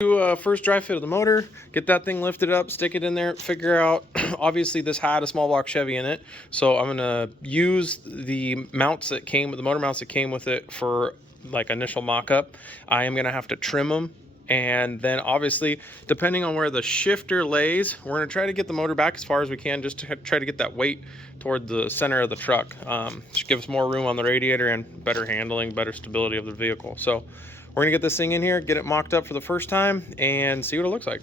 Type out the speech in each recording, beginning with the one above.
Do first dry fit of the motor, get that thing lifted up, stick it in there, figure out, obviously this had a small block Chevy in it, so I'm gonna use the mounts that came with the motor mounts that came with it for like initial mock-up. I am gonna have to trim them, and then obviously depending on where the shifter lays, we're gonna try to get the motor back as far as we can, just to try to get that weight toward the center of the truck. Just give us more room on the radiator and better handling, better stability of the vehicle. So we're gonna get this thing in here, get it mocked up for the first time, and see what it looks like.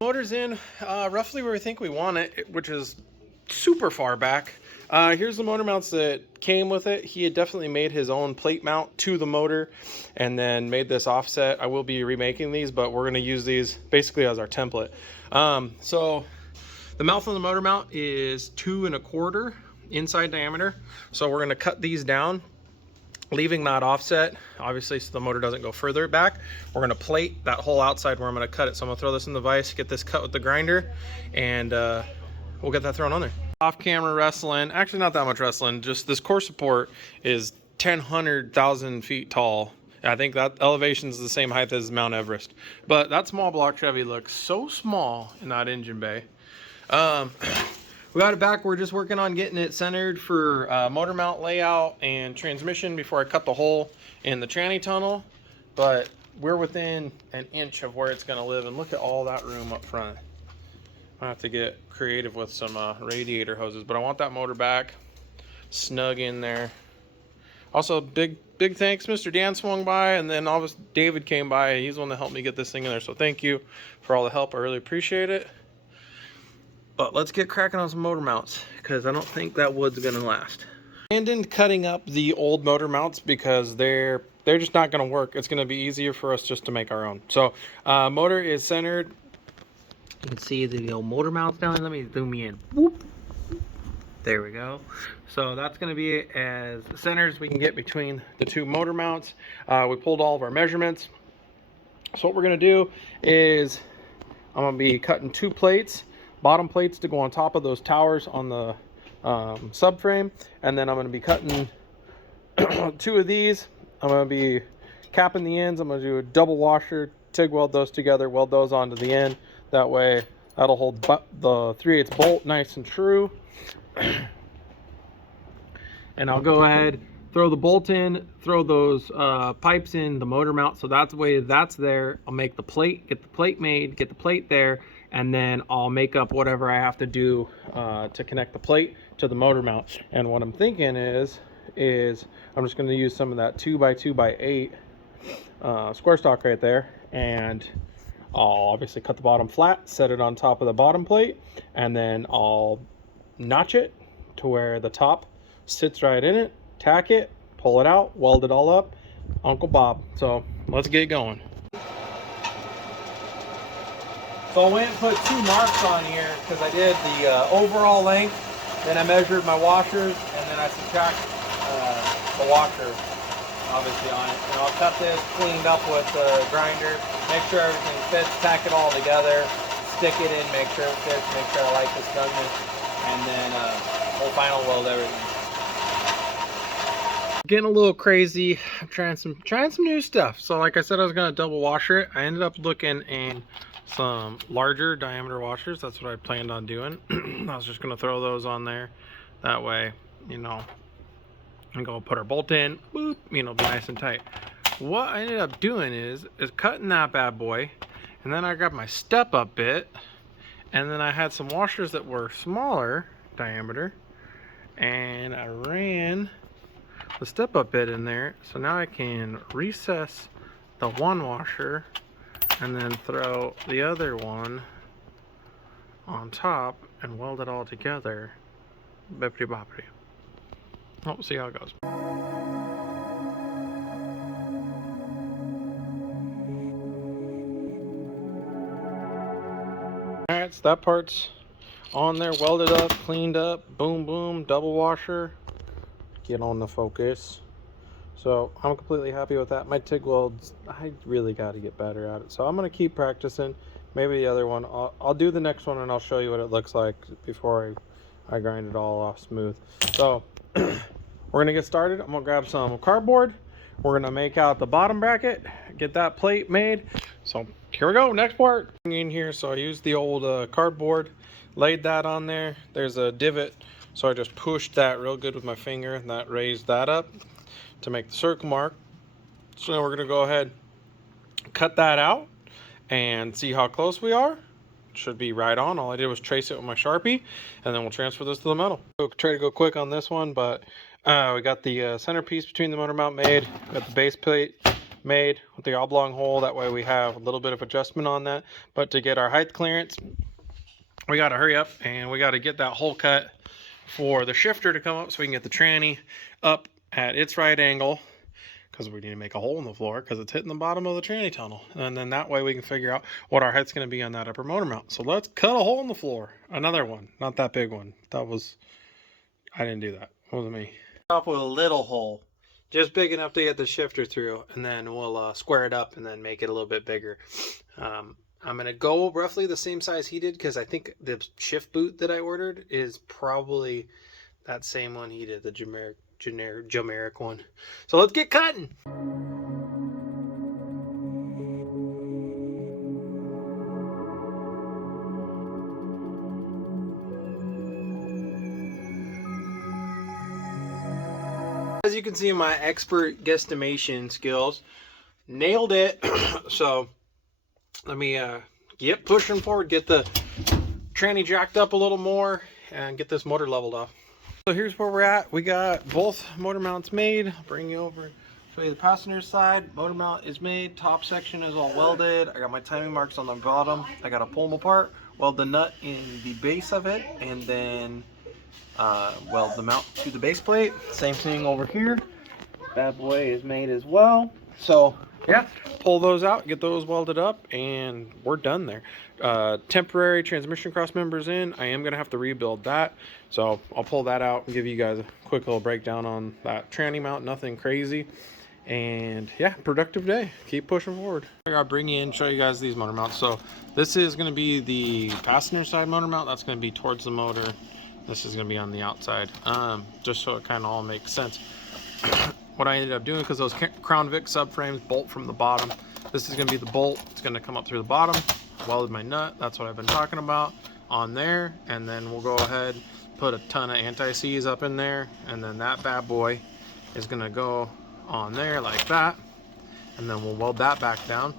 Motor's in roughly where we think we want it, which is super far back. Here's the motor mounts that came with it. He had definitely made his own plate mount to the motor and then made this offset. I will be remaking these, but we're going to use these basically as our template. So the mouth on the motor mount is 2 1/4 inside diameter. So we're going to cut these down, leaving that offset, obviously, so the motor doesn't go further back. We're gonna plate that whole outside where I'm gonna cut it. So I'm gonna throw this in the vise, get this cut with the grinder, and we'll get that thrown on there. Off camera wrestling, actually not that much wrestling, just this core support is 1,000 feet tall. I think that elevation is the same height as Mount Everest. But that small block Chevy looks so small in that engine bay. We got it back. We're just working on getting it centered for motor mount layout and transmission before I cut the hole in the tranny tunnel. But we're within an inch of where it's going to live. And look at all that room up front. I have to get creative with some radiator hoses. But I want that motor back snug in there. Also, big thanks. Mr. Dan swung by, and then obviously David came by. He's the one that helped me get this thing in there. So thank you for all the help. I really appreciate it. But let's get cracking on some motor mounts, because I don't think that wood's gonna last. Abandoned cutting up the old motor mounts because they're just not gonna work. It's gonna be easier for us just to make our own. So motor is centered. You can see the old motor mounts down there. Let me zoom in. Whoop. There we go. So that's gonna be as centered as we can get between the two motor mounts. We pulled all of our measurements. So what we're gonna do is I'm gonna be cutting 2 plates. Bottom plates to go on top of those towers on the subframe, and then I'm going to be cutting 2 of these. I'm going to be capping the ends. I'm going to do a double washer, TIG weld those together, weld those onto the end. That way that'll hold the 3/8 bolt nice and true. And I'll go ahead, throw the bolt in, throw those pipes in the motor mount, so that's the way that's there. I'll make the plate, get the plate made, get the plate there, and then I'll make up whatever I have to do to connect the plate to the motor mount. And what I'm thinking is I'm just going to use some of that 2x2x8 square stock right there, and I'll obviously cut the bottom flat, set it on top of the bottom plate, and then I'll notch it to where the top sits right in it, tack it, pull it out, weld it all up. Uncle Bob. So let's get going. So I went and put 2 marks on here because I did the overall length, then I measured my washers, and then I subtract the washer obviously on it. And I'll cut this cleaned up with the grinder, make sure everything fits, tack it all together, stick it in, make sure it fits, make sure I like the snugness, and then we'll final weld everything. Getting a little crazy. I'm trying some new stuff. So like I said, I was gonna double washer it. I ended up looking in some larger diameter washers. That's what I planned on doing. I was just gonna throw those on there. That way, you know, and go put our bolt in, boop, you know, be nice and tight. What I ended up doing is cutting that bad boy, and then I grabbed my step up bit, and then I had some washers that were smaller diameter, and I ran the step up bit in there. So now I can recess the one washer and then throw the other one on top and weld it all together. Bippity boppity. We'll see how it goes. lights, that part's on there, welded up, cleaned up, boom boom, double washer. Get on the focus. So I'm completely happy with that. My TIG welds, I really got to get better at it, so I'm going to keep practicing. Maybe the other one, I'll do the next one and I'll show you what it looks like before I grind it all off smooth. So we're going to get started. I'm going to grab some cardboard. We're going to make out the bottom bracket, get that plate made. So here we go, next part. In here, so I used the old cardboard, laid that on there. There's a divot, so I just pushed that real good with my finger, and that raised that up to make the circle mark. So now we're going to go ahead, cut that out, and see how close we are. Should be right on. All I did was trace it with my Sharpie, and then we'll transfer this to the metal. We'll try to go quick on this one, but we got the centerpiece between the motor mount made, got the base plate made with the oblong hole. That way we have a little bit of adjustment on that. But to get our height clearance, we got to hurry up and we got to get that hole cut for the shifter to come up so we can get the tranny up at its right angle, because we need to make a hole in the floor because it's hitting the bottom of the tranny tunnel, and then that way we can figure out what our height's going to be on that upper motor mount. So let's cut a hole in the floor. Another one, not that big one. That was, I didn't do that. It wasn't me. Off with a little hole, just big enough to get the shifter through, and then we'll square it up and then make it a little bit bigger. I'm going to go roughly the same size he did, because I think the shift boot that I ordered is probably that same one he did, the generic one. So let's get cutting. As you can see, my expert guesstimation skills, nailed it. So let me get pushing forward, get the tranny jacked up a little more, and get this motor leveled off. So here's where we're at. We got both motor mounts made. I'll bring you over, show you the passenger side. Motor mount is made. Top section is all welded. I got my timing marks on the bottom. I got to pull them apart, weld the nut in the base of it, and then weld the mount to the base plate. Same thing over here. Bad boy is made as well. So yeah, pull those out, get those welded up, and we're done there. Temporary transmission cross members in. I am gonna have to rebuild that, so I'll pull that out and give you guys a quick little breakdown on that tranny mount. Nothing crazy. And yeah, productive day. Keep pushing forward. I gotta bring you in, show you guys these motor mounts. So this is gonna be the passenger side motor mount. That's gonna be towards the motor. This is gonna be on the outside, just so it kind of all makes sense. What I ended up doing, because those Crown Vic subframes bolt from the bottom, this is going to be the bolt. It's going to come up through the bottom. Welded my nut, that's what I've been talking about, on there. And then we'll go ahead, put a ton of anti-seize up in there, and then that bad boy is going to go on there like that, and then we'll weld that back down.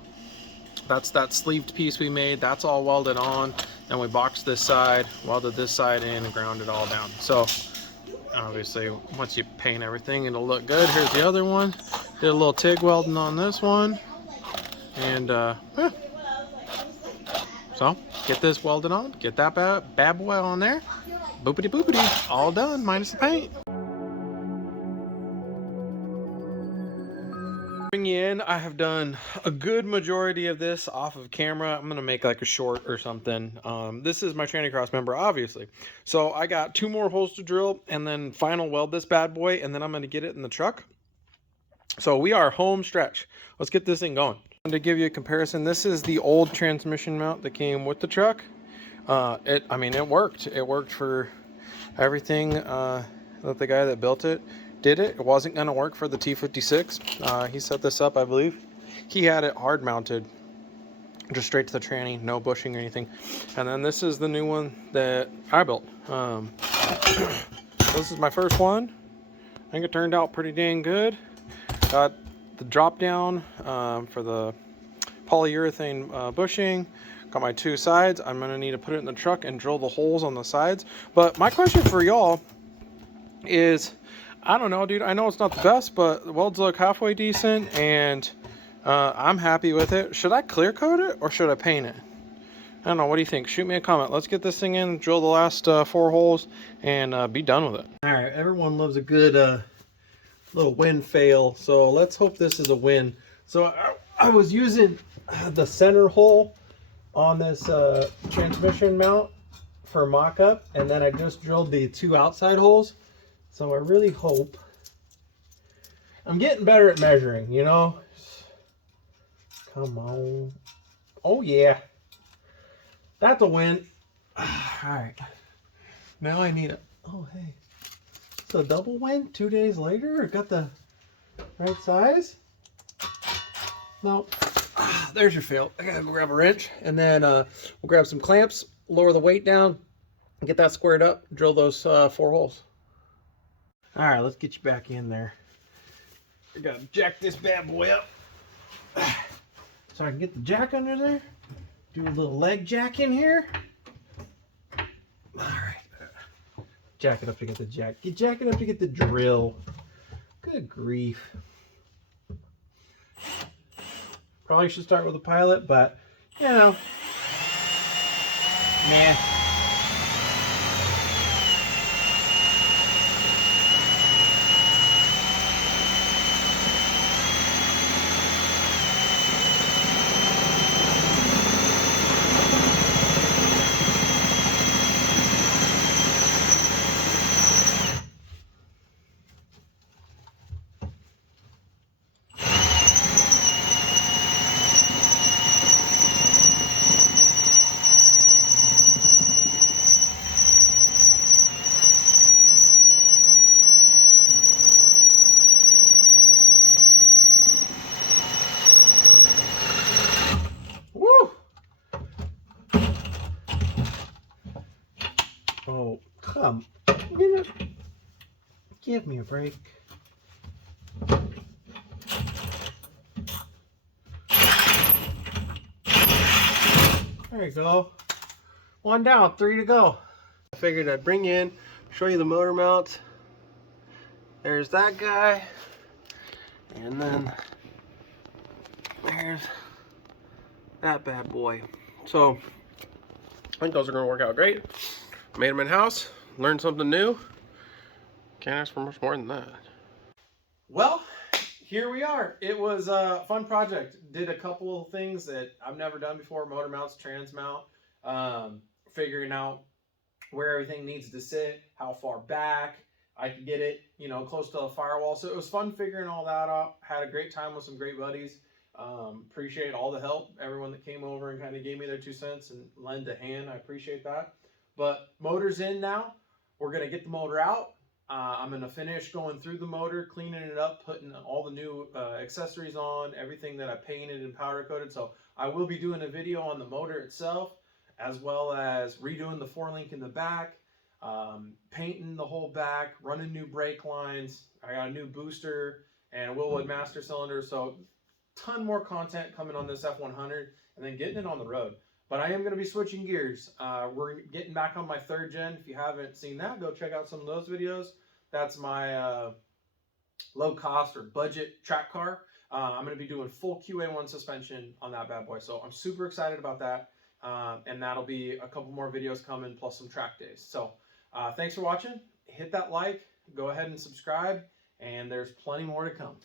That's that sleeved piece we made. That's all welded on. Then we boxed this side, welded this side in, and ground it all down. So obviously once you paint everything, it'll look good. Here's the other one. Did a little TIG welding on this one, and yeah. So get this welded on, get that bad boy on there, boopity boopity, all done minus the paint. Bring you in. I have done a good majority of this off of camera. I'm gonna make like a short or something. This is my tranny cross member, obviously. So I got 2 more holes to drill and then final weld this bad boy, and then I'm gonna get it in the truck. So we are home stretch. Let's get this thing going. To give you a comparison, this is the old transmission mount that came with the truck. I mean, it worked. It worked for everything that the guy that built it did it. It wasn't going to work for the T56. He set this up, I believe. He had it hard mounted, just straight to the tranny, no bushing or anything. And then this is the new one that I built. This is my first one. I think it turned out pretty dang good. Got the drop down for the polyurethane bushing. Got my 2 sides. I'm going to need to put it in the truck and drill the holes on the sides. But my question for y'all is, I don't know, dude. I know it's not the best, but the welds look halfway decent, and I'm happy with it. Should I clear coat it or should I paint it? I don't know. What do you think? Shoot me a comment. Let's get this thing in, drill the last 4 holes, and be done with it. All right. Everyone loves a good little win fail, so let's hope this is a win. So I was using the center hole on this transmission mount for mock-up, and then I just drilled the 2 outside holes. So I really hope I'm getting better at measuring, you know. Come on. Oh yeah, that's a win. All right, now I need a, oh hey, it's a double win 2 days later. Got the right size. No, there's your fail. I gotta go grab a wrench, and then we'll grab some clamps, lower the weight down, get that squared up, drill those 4 holes. All right, let's get you back in there. I gotta jack this bad boy up so I can get the jack under there. Do a little leg jack in here. All right, jack it up to get the jack. Jack it up to get the drill. Good grief. Probably should start with a pilot, but you know, man. Oh, come. You know, give me a break. There you go. 1 down, 3 to go. I figured I'd bring you in, show you the motor mounts. There's that guy. And then there's that bad boy. So I think those are going to work out great. Made them in-house, learned something new. Can't ask for much more than that. Well, here we are. It was a fun project. Did a couple of things that I've never done before: motor mounts, trans mount, figuring out where everything needs to sit, how far back I could get it, you know, close to a firewall. So it was fun figuring all that out. Had a great time with some great buddies. Appreciate all the help, everyone that came over and kind of gave me their 2 cents and lend a hand. I appreciate that. But motor's in now. We're going to get the motor out. I'm going to finish going through the motor, cleaning it up, putting all the new accessories on, everything that I painted and powder coated. So I will be doing a video on the motor itself, as well as redoing the 4-link in the back, painting the whole back, running new brake lines. I got a new booster and a Willwood master cylinder. So ton more content coming on this F100, and then getting it on the road. But I am going to be switching gears. We're getting back on my 3rd gen. If you haven't seen that, go check out some of those videos. That's my low cost or budget track car. I'm going to be doing full QA1 suspension on that bad boy. So I'm super excited about that. And that'll be a couple more videos coming, plus some track days. So thanks for watching. Hit that like, go ahead and subscribe, and there's plenty more to come.